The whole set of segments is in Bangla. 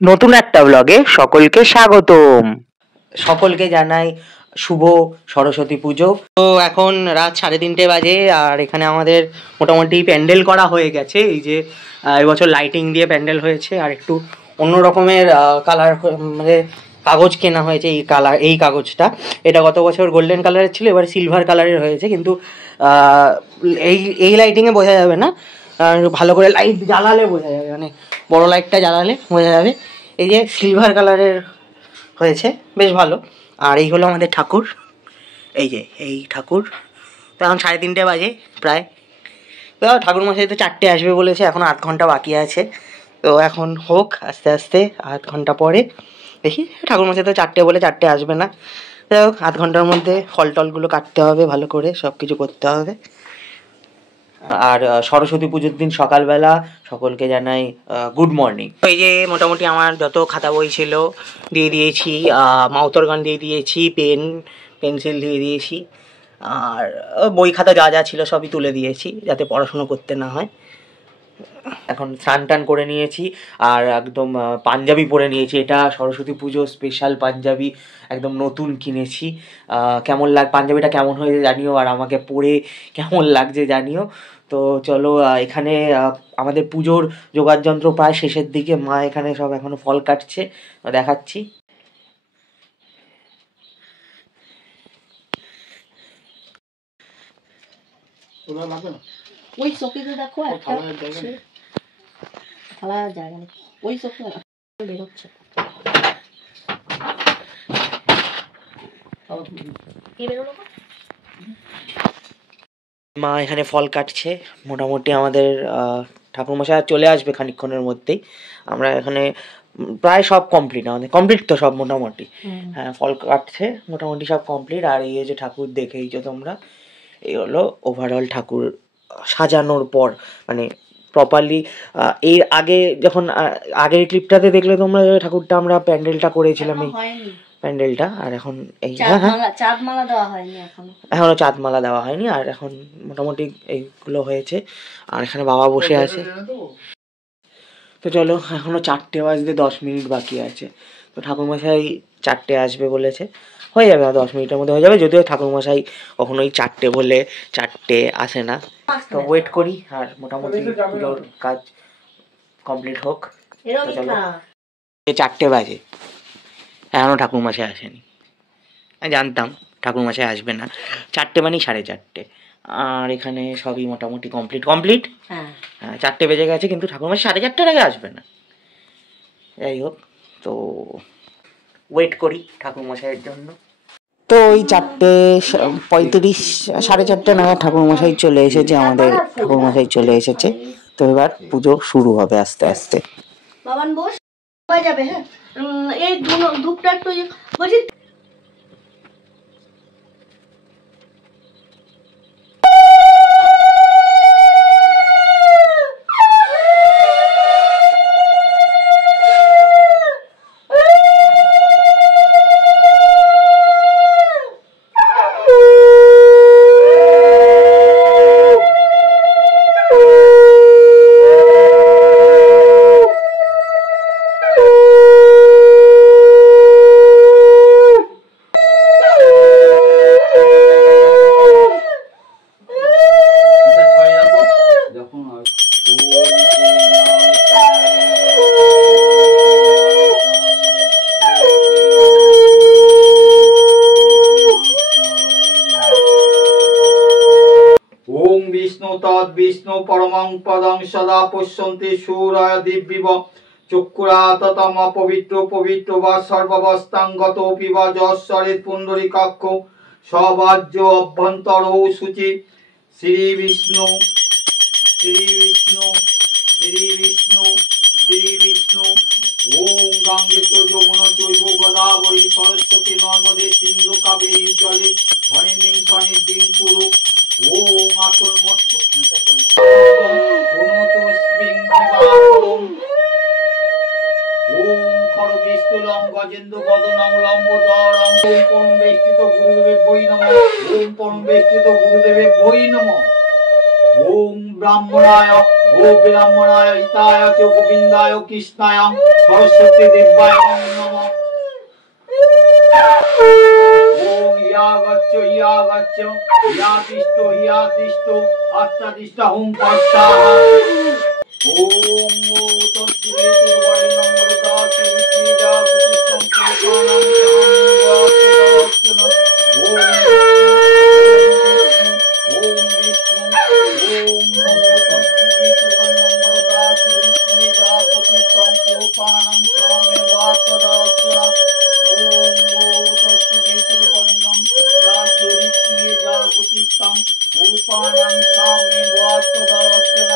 নতুন একটা ব্লগে সকলকে স্বাগতম। সকলকে জানাই শুভ সরস্বতী পুজো। তো এখন রাত 3:30 বাজে আর এখানে আমাদের মোটামুটি প্যান্ডেল করা হয়ে গেছে। এই যে এবছর লাইটিং দিয়ে প্যান্ডেল হয়েছে আর একটু অন্য রকমের কালার, মানে কাগজ কেনা হয়েছে। এই কাগজটা, এটা গত বছর গোল্ডেন কালারের ছিল, এবার সিলভার কালারের হয়েছে। কিন্তু এই এই লাইটিংয়ে বোঝা যাবে না, ভালো করে লাইট জ্বালালে বোঝা যাবে, মানে বড় লাইটটা জ্বালালে বোঝা যাবে। এই যে সিলভার কালারের হয়েছে, বেশ ভালো। আর এই হলো আমাদের ঠাকুর, এই যে এই ঠাকুর। তো এখন 3:30 বাজে প্রায়। তো ঠাকুরমশাই তো 4টে আসবে বলেছে, এখন 8 ঘন্টা বাকি আছে। তো এখন হোক আস্তে আস্তে, 8 ঘন্টা পরে দেখি। ঠাকুরমশাই তো 4টে বলে 4টে আসবে না। যাই হোক, 8 ঘন্টার মধ্যে ফল টলগুলো কাটতে হবে, ভালো করে সব কিছু করতে হবে। আর সরস্বতী পুজোর দিন সকালবেলা সকলকে জানাই গুড মর্নিং। এই যে মোটামুটি আমার যত খাতা বই ছিল দিয়ে দিয়েছি, মাউথর গান দিয়ে দিয়েছি, পেন পেন্সিল দিয়ে দিয়েছি, আর বই খাতা যা যা ছিল সবই তুলে দিয়েছি যাতে পড়াশুনো করতে না হয়। এখন স্নান টান করে নিয়েছি আর একদম পাঞ্জাবি পরে নিয়েছি। এটা সরস্বতী পুজো স্পেশাল পাঞ্জাবি, একদম নতুন কিনেছি। কেমন পাঞ্জাবিটা কেমন হয়েছে জানিও, আর আমাকে পরে কেমন লাগছে জানিও। তো চলো, এখানে আমাদের পুজোর যোগাড়যন্ত্র প্রায় শেষের দিকে। মা এখানে সব এখনো ফল কাটছে, দেখাচ্ছি। ওই চকিতে দেখো একটা থালার জায়গা নেই, ওই চকি বেরোচ্ছে। মা এখানে ফল কাটছে। মোটামুটি আমাদের ঠাকুরমশাই চলে আসবে খানিকক্ষণের মধ্যেই। আমরা এখানে প্রায় সব কমপ্লিট, আমাদের কমপ্লিট তো সব মোটামুটি। হ্যাঁ, ফল কাটছে মোটামুটি সব কমপ্লিট। আর এই যে ঠাকুর দেখেইছো তোমরা, এই হলো ওভারঅল ঠাকুর সাজানোর পর, মানে প্রপারলি। এর আগে যখন আগের ক্লিপটাতে দেখলে তোমরা ঠাকুরটা আমরা প্যান্ডেলটা করেছিলাম, এই প্যান্ডেলটা। আর এখন এই চাঁদমালা দেওয়া হয়নি, এখনো চাঁদমালা দেওয়া হয়নি। আর এখন মোটামুটি এইগুলো হয়েছে। আর এখানে বাবা বসে আছে। তো চলো, এখনো 4টে বাজতে 10 মিনিট বাকি আছে। তো ঠাকুরমশাই 4টে আসবে বলেছে, হয়ে যাবে 10 মিনিটের মধ্যে হয়ে যাবে। যদিও ঠাকুরমশাই কখনোই 4টে বলে 4টে আসে না। তো ওয়েট করি আর মোটামুটি পুজোর কাজ কমপ্লিট হোক। তো চলো, 4টে বাজে, এখনো ঠাকুরমশাই আসেনি। আমি জানতাম ঠাকুরমশাই আসবে না, 4টে মানে 4:30। আর এখানে সবই মোটামুটি কমপ্লিট। হ্যাঁ, 4টে বেজে গেছে, কিন্তু ঠাকুরমশাই 4:30টার আগে আসবে না। যাই হোক, তো ওয়েট করি ঠাকুরমশাইয়ের জন্য। তো ওই 4:35, 4:30 নাগাদ ঠাকুরমশাই চলে এসেছে, আমাদের ঠাকুরমশাই চলে এসেছে। তো এবার পুজো শুরু হবে আস্তে আস্তে। বাবান বস হয়ে যাবে। হ্যাঁ, এই ধূপটা একটু বলছি। বিষ্ণু পরমং পদং সদা পশ্যন্তি সূরায় দিব্যিব চক্ষুরাততম পবিত্র বা সর্বাবস্থাঙ্গতোপি বা যশ্বরেত পুণ্ডরীকাক্ষ সবাজ্য অভ্যন্তর শুচি। শ্রী বিষ্ণু ওম গঙ্গে চ যমুনা চৈব গোদাবরী সরস্বতী নর্মদে সিন্ধু কাবেরী জলে হরিমিং সনিধিং কুরু। ওম আতুল ওম খড়গেষ্টুলং গজেন্দ্র বদনং লম্বোদরং। ওম পরমবেষ্টিত গুরুদেবে বৈ নমঃ। ওম পরমবেষ্টিত গুরুদেবে বৈ নমঃ। ওম ব্রাহ্মণায় গো ব্রাহ্মণায় হিতায় চ গোবিন্দায় কৃষ্ণায় सरस्वती दिव्याय नमः। ओम यातिष्ठो अष्टातिष्ठ हुम स्वाहा। ओम तस्मै तुर्वरेण्यं वरदाचि विद्या प्रतिष्ठं प्रदानं साम्यवाक्यदाचन। ओम विष्णु ओम नमो तस्मै तुर्वरेण्यं वरदाचि विद्या प्रतिष्ठं प्रदानं साम्यवाक्यदाचन। ओम तस्मै तुर्वरेण्यं वरदाचि विद्या प्रतिष्ठं प्रदानं साम्यवाक्यदाचन।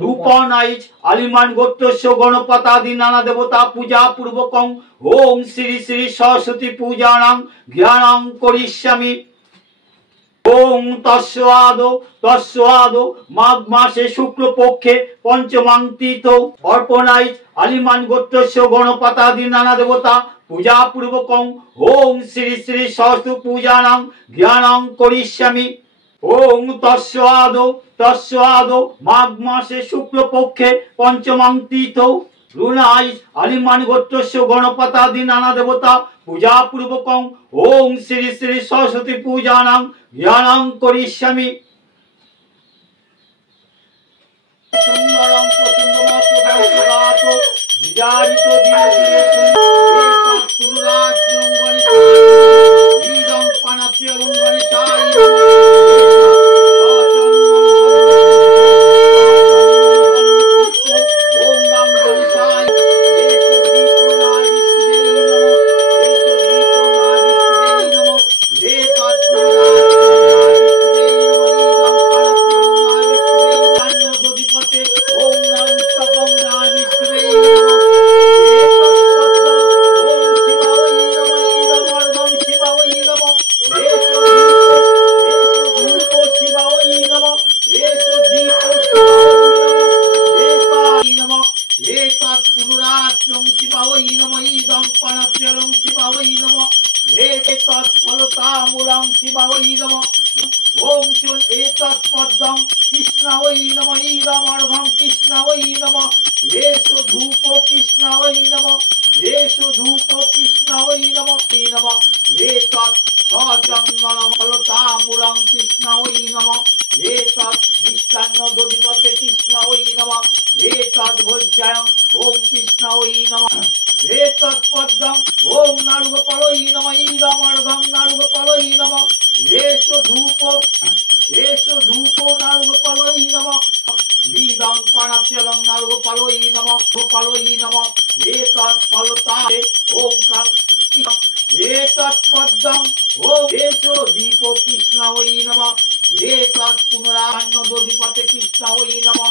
रूपनाइज आलिमान गोत्रस्य गणपतादि नाना देवता पूजा पूर्वकं ओम श्री श्री सरस्वती पूजानां ज्ञानां करिष्यामि। ओम तस्वादो माघ मासे शुक्ल पक्षे पंचमां तीथो अर्पणाइज आलिमान गोत्रस्य गणपतादि नाना देवता पूजा पूर्वकं ओम श्री श्री सरस्वती पूजानां ज्ञानां करिष्यामि। ओम तस्वादो माघ मासे शुक्ल पक्षे पंचमां तीथो लुनाइज आलिमान गोत्रस्य गणपतादि नाना देवता पूजा पूर्वकं ओम श्री श्री सरस्वती पूजानां ज्ञानां करिष्यामि। सुंदरं प्रसन्नमात्मदातो विजारितो दिनदिने पुनरात्मं गणेशाय ईदं पानाप्यं गणेशाय ओम शिवन एतत् पद्मं कृष्णावै नमः ईदमर्घं कृष्णावै नमः येषु धूपो कृष्णावै नमः येषु धूपो कृष्णावै नमः एतत् सचन्दन फलताम्बूलं कृष्णावै नमः एतत् मिष्टान्न दधिपते कृष्णावै नमः एतत् भोज्यायं ओम कृष्णावै नमः एतत् पद्मं ओम नारुगोपालै नमः ईदमर्घं नारुगोपालै नमः येषु धूपो नारुगोपालै नमः ईदं पानाप्यलं नारुगोपालै नमः गोपालै नमः एतत् फलताम्बे ओम एतत् पद्मं ओम येषु दीपो कृष्णावै नमः एतत् पुनरान्न दधिपते कृष्णावै नमः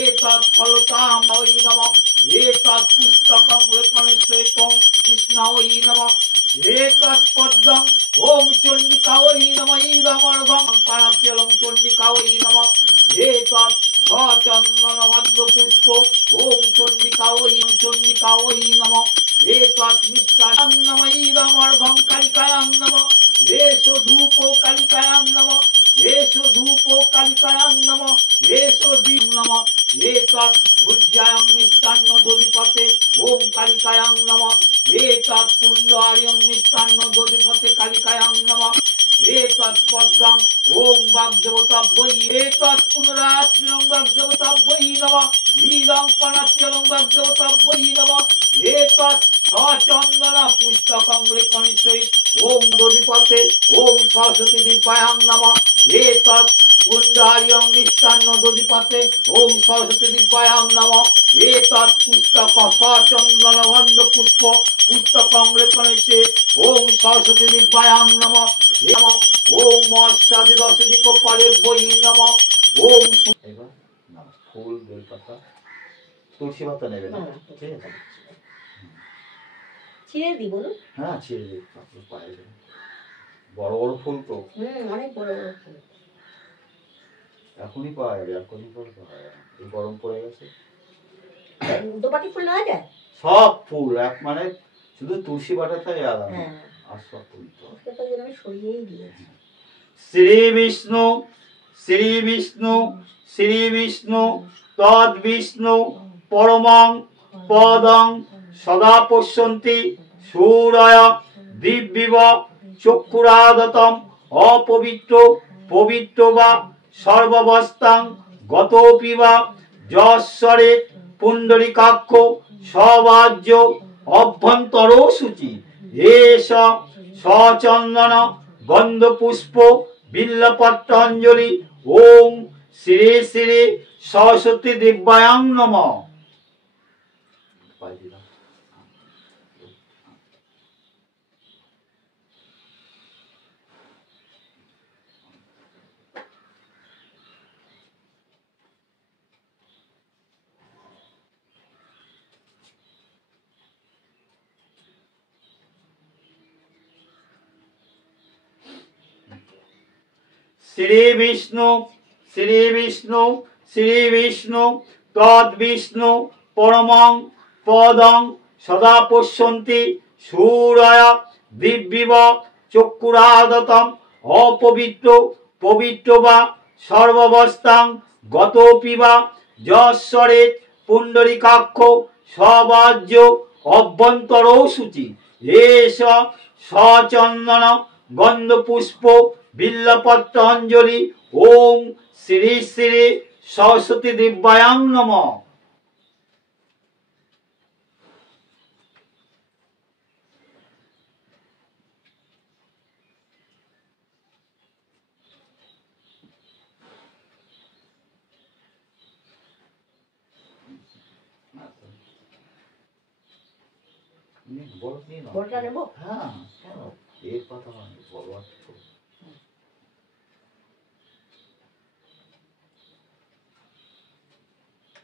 एतत् फलताम्बे नमः एतत् पुस्तकं लेखनश्वेतं कृष्णावै नमः एतत् पद्मं ओम चण्डिकावै नमः ईदमर्घं पानाप्यलं चण्डिकावै नमः एतत् सचन्दनगन्धपुष्पो ओम चण्डिकावै नमः एतत् मिष्टान्नं नमः ईदमर्घं कालिकायां नमः येषु धूपो कालिकायां नमः येषु धूपो कालिकायां नमः येषु दीपं नमः एतत् भुज्यायां मिष्टान्न दधिपते ओम कालिकायां नमः एतत् कुण्डार्यं मिष्टान्न दधिपते कालिकायां नमः एतत् पद्मं ओम वाग्देवताभ्यै एतत् पुनरात्मनं वाग्देवताभ्यै नमः ईदं पानाप्यलं वाग्देवताभ्यै नमः एतत् सचन्दन पुस्तकं लेखनश्वेतं ओम दधिपते ओम सरस्वती दिव्यां नमः एतत् गुण्डार्यं मिष्टान्न दधिपते ओम सरस्वती दिव्यां नमः एतत् पुस्तक सचन्दनगन्धपुष्प पुस्तकं लेखनश्वेतं ओम सरस्वती दिव्यां नमः ओम अष्टादशदिक्पालेभ्यै नमः ओम एবার নাও ফুল বেলপাতা তুলসী পাতা নেবে না ঠিক আছে ছিঁড়ে দিই বলুন হ্যাঁ ছিঁড়ে দিই তারপর পায়ে দেবে বড় বড় ফুল তো অনেক বড় বড় ফুল এখনই পাওয়া যাবে এখনই পরে পাওয়া যাবে এই গরম পড়ে গেছে দোপাটি ফুল নেওয়া যায় সব ফুল এক মানে শুধু তুলসী পাতাটাই আলাদা হ্যাঁ আর সব ফুল তো ওকে তো আমি সরিয়েই দিয়েছি শ্রী বিষ্ণু তদ বিষ্ণু পরমং পদং সদা পশ্যন্তি সূরয় দিব্যিব চক্ষুরাদতম অপবিত্র পবিত্র বা সর্বাবস্থাং গতোপি বা যশ্বরে পুণ্ডরিকাক্ষ সবাজ্য অভ্যন্তর সূচি এষ সচন্দন গন্ধপুষ্প বিল্লপত্রাঞ্জলি ওম শ্রী শ্রী সরস্বতী দিব্যায়াং নমঃ। শ্রী বিষ্ণু শ্রী বিষ্ণু শ্রী বিষ্ণু তদ বিষ্ণু পরমং পদং সদা পশ্যন্তি সূরয় দিব্যিব চক্ষুরাদতম অপবিত্র পবিত্র বা সর্বাবস্থাং গতোপি বা যশ্বরে পুণ্ডরিকাক্ষ সবাজ্য অভ্যন্তর সূচি এষ সচন্দন গন্ধপুষ্প বিল্লপত্রাঞ্জলি ওম শ্রী শ্রী সরস্বতী দিব্যায়াং নমঃ। বড়টা নেবো? হ্যাঁ কেন এর কথা বড়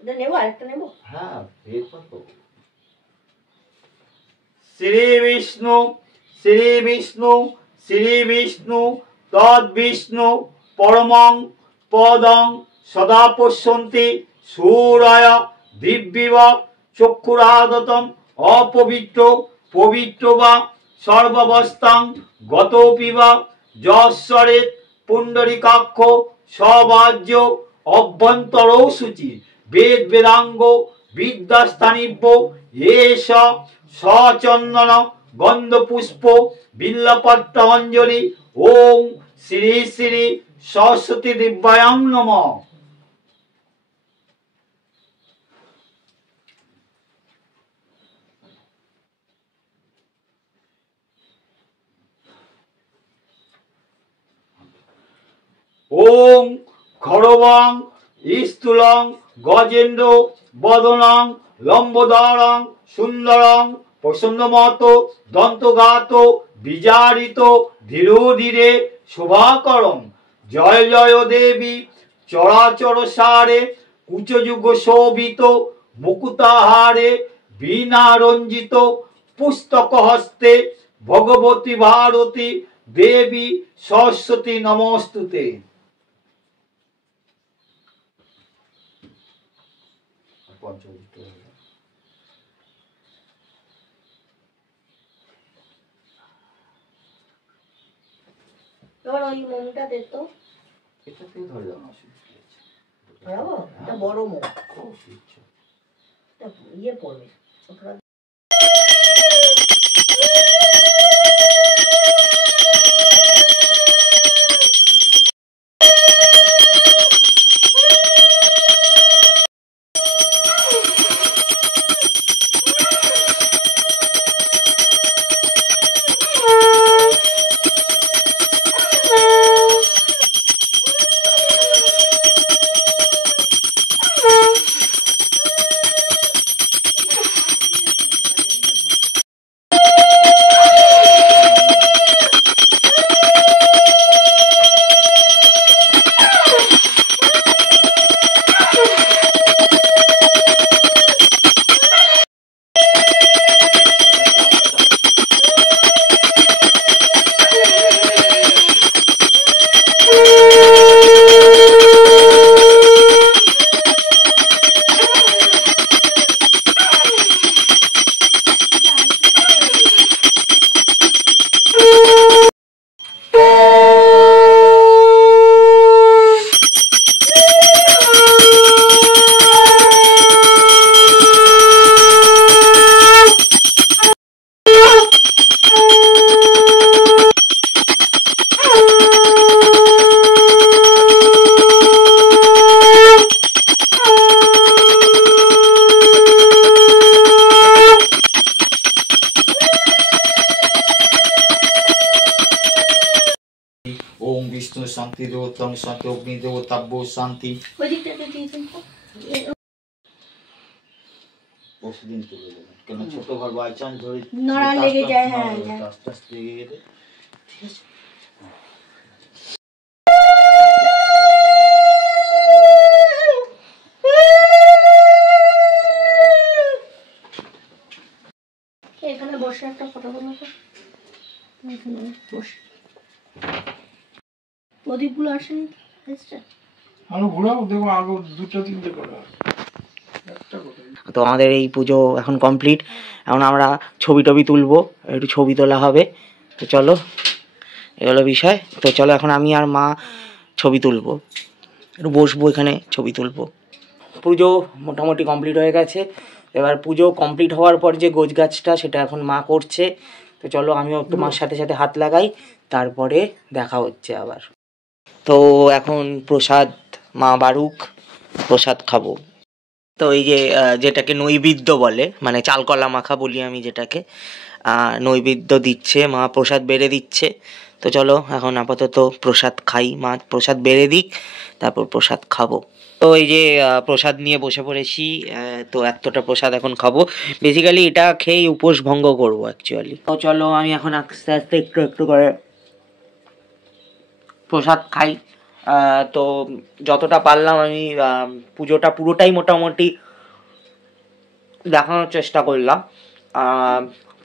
এটা নেবো, আরেকটা নেবো? হ্যাঁ এর কথা। শ্রী বিষ্ণু শ্রী বিষ্ণু শ্রী বিষ্ণু তদ বিষ্ণু পরমং পদং সদা পশ্যন্তি সূরয় দিব্যিব চক্ষুরাদতম অপবিত্র পবিত্র বা সর্বাবস্থাং গতোপি বা যশ্বরে পুণ্ডরিকাক্ষ সবাজ্য অভ্যন্তর সূচি বেদ বেদাঙ্গ বিদ্যাস্থানিভ্য এষ সচন্দন গন্ধপুষ্প বিল্লপত্রাঞ্জলি ওম শ্রী শ্রী সরস্বতী দিব্যায়াং নমঃ। ওম খড়বং স্থূলং গজেন্দ্র বদনং লম্বোদরং সুন্দরং প্রসন্নমত দন্তগাত বিজারিত ধীরে শোভাকরং জয় জয় দেবী চরাচর সারে কুচযুগ শোভিত মুকুতাহারে বীণা রঞ্জিত পুস্তক হস্তে ভগবতী ভারতী দেবী সরস্বতী নমস্তুতে। এবার ওই মোমটা দে তো। এটা থেকে ধরে দাও না, ধরাবো? এটা বড় মোম, এটা ইয়ে পড়বে। শান্তি দেবতং শান্তি অগ্নি দেবতাব্য শান্তি। ওই দিকটাতে দিয়ে দিন তো। পরশুদিন তুলে দেবেন, কেন ছোট ঘর বাই চান্স ধরে নড়া লেগে যায়, হ্যাঁ আস্তে আস্তে লেগে গেলে। ঠিক আছে, এখানে বসে একটা ফটো বানাবো তো। এখানে বসে প্রদীপগুলো আসেনি এসছে। আরো ঘোরাও দেখো, আরো 2-3টে করে তো আমাদের এই পুজো এখন কমপ্লিট। এখন আমরা ছবি টবি তুলবো, একটু ছবি তোলা হবে। তো চলো, এগুলো বিষয়। তো চলো এখন আমি আর মা ছবি তুলবো, একটু বসবো এখানে ছবি তুলবো। পুজো মোটামুটি কমপ্লিট হয়ে গেছে। এবার পুজো কমপ্লিট হওয়ার পর যে গোছ গাছটা সেটা এখন মা করছে। তো চলো আমিও একটু মার সাথে সাথে হাত লাগাই, তারপরে দেখা হচ্ছে আবার। তো এখন প্রসাদ মা বারুক, প্রসাদ খাবো। তো এই যে যেটাকে নৈবেদ্য বলে, মানে চালকলা মাখা বলি আমি যেটাকে, নৈবেদ্য দিচ্ছে মা, প্রসাদ বেড়ে দিচ্ছে। তো চলো এখন আপাতত প্রসাদ খাই, মা প্রসাদ বেড়ে দিক, তারপর প্রসাদ খাবো। তো এই যে প্রসাদ নিয়ে বসে পড়েছি। তো এতটা প্রসাদ এখন খাবো, বেসিক্যালি এটা খেয়েই উপোস ভঙ্গ করবো অ্যাকচুয়ালি। তো চলো আমি এখন আস্তে আস্তে একটু একটু করে প্রসাদ খাই। তো যতটা পারলাম আমি পুজোটা পুরোটাই মোটামুটি দেখানোর চেষ্টা করলাম।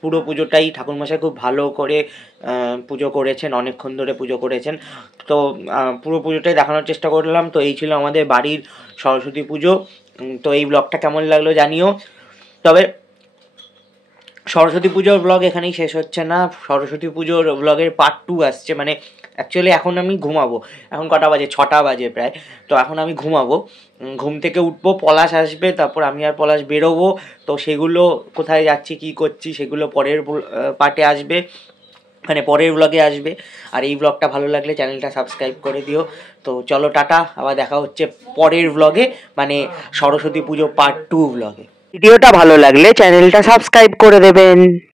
পুরো পুজোটাই ঠাকুরমশাই খুব ভালো করে পুজো করেছেন, অনেকক্ষণ ধরে পুজো করেছেন। তো পুরো পুজোটাই দেখানোর চেষ্টা করলাম। তো এই ছিল আমাদের বাড়ির সরস্বতী পুজো। তো এই ব্লগটা কেমন লাগলো জানিও। তবে সরস্বতী পুজোর ব্লগ এখানেই শেষ হচ্ছে না, সরস্বতী পুজোর ব্লগের পার্ট 2 আসছে। মানে অ্যাকচুয়ালি এখন আমি ঘুমাবো, এখন কটা বাজে, 6টা বাজে প্রায়। তো এখন আমি ঘুমাবো, ঘুম থেকে উঠবো, পলাশ আসবে, তারপর আমি আর পলাশ বেরোবো। তো সেগুলো কোথায় যাচ্ছি কী করছি সেগুলো পরের পার্টে আসবে, মানে পরের ব্লগে আসবে। আর এই ব্লগটা ভালো লাগলে চ্যানেলটা সাবস্ক্রাইব করে দিও। তো চলো টাটা, আবার দেখা হচ্ছে পরের ব্লগে, মানে সরস্বতী পুজো পার্ট 2 ব্লগে। ভিডিওটা ভালো লাগলে চ্যানেলটা সাবস্ক্রাইব করে দেবেন।